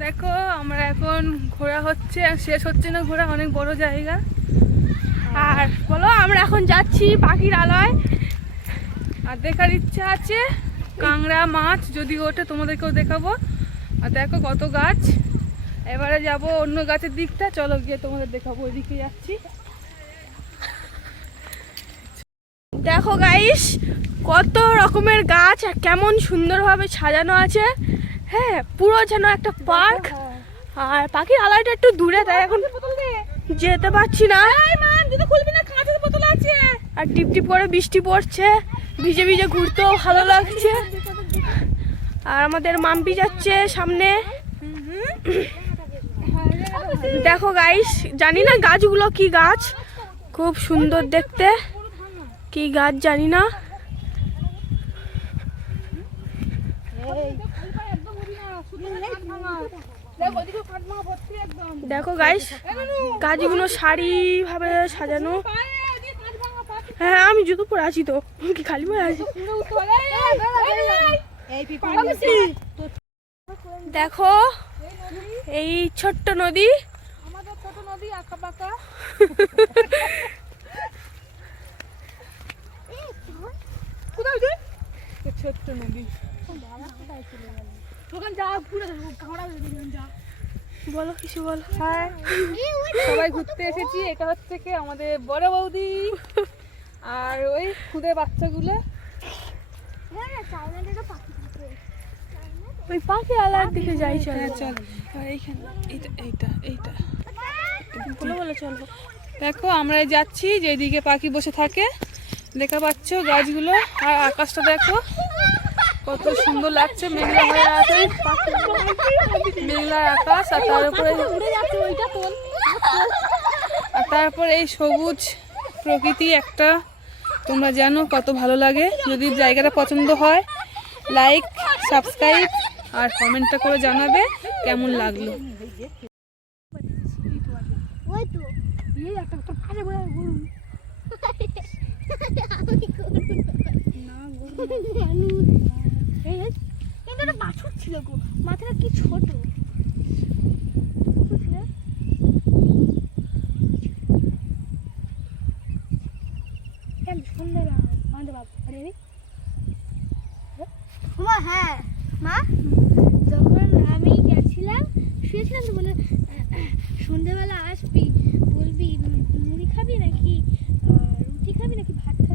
দেখো, আমরা এখন ঘোরা হচ্ছে শেষ হচ্ছে না ঘোরা, অনেক বড় জায়গা। আর বলো, আমরা এখন যাচ্ছি পাখির আলয়। আর দেখার ইচ্ছা আছে কাংড়া মাছ, যদি ওঠে তোমাদেরকেও দেখাবো। আর দেখো কত গাছ। এবারে যাব অন্য গাছের দিকটা, চলো গিয়ে তোমাদের দেখাবো, ওইদিকে যাচ্ছি। দেখো গাইস কত রকমের গাছ কেমন সুন্দরভাবে সাজানো আছে। হ্যাঁ পুরো যেন একটা পার্ক। আর পাখির আলয়টা একটু দূরে তাই এখন যেতে পারছি না। আর টিপ টিপ করে বৃষ্টি পড়ছে ভিজে ভিজে ঘুরতেও ভালো লাগছে। আর আমাদের মাম্পি যাচ্ছে সামনে। দেখো গাইস জানি না গাছগুলো কি গাছ খুব সুন্দর দেখতে। কি গাছ জানি না। দেখো গাইস গাছগুলো সারি ভাবে সাজানো। হ্যাঁ আমি জুতো পরে আছি তো। কি খালি পরে আছি? দেখো এই ছোট্ট নদী। আমাদের ছোট আঁকা পাকা ছোট্ট নদী বলো কিছু বলো। হ্যাঁ। সবাই ঘুরতে এসেছি এটা হচ্ছে কি আমাদের বড় বৌদি। আর ওই খুদে বাচ্চাগুলো। ওই পাখি আলার দিকে যাই চল। হ্যাঁ চল। এইখানে এইটা এইটা এইটা। বলো বলো চলো। দেখো আমরা যাচ্ছি যেদিকে পাখি বসে থাকে। দেখা পাচ্ছ গাছগুলো আর আকাশটা দেখো। কত সুন্দর লাগছে মেঘলা হয়ে আছে। মেঘলা আকাশ, আর তার উপরে আর তারপর এই সবুজ প্রকৃতি একটা। তোমরা জানো কত ভালো লাগে। যদি জায়গাটা পছন্দ হয় লাইক সাবস্ক্রাইব আর কমেন্টটা করে জানাবে কেমন লাগল। না গরু এই এই কিন্তু একটা বাছুর ছিল গো। মাথাটা কি ছোট? সুন্দর আমাদের বাবা আরে মা হ্যাঁ। মা? যখন আমি গেছিলাম শুয়েছিলাম তো বলে সন্ধ্যেবেলা আসবি বলবি মুড়ি খাবি নাকি রুটি খাবি নাকি ভাত খাবি?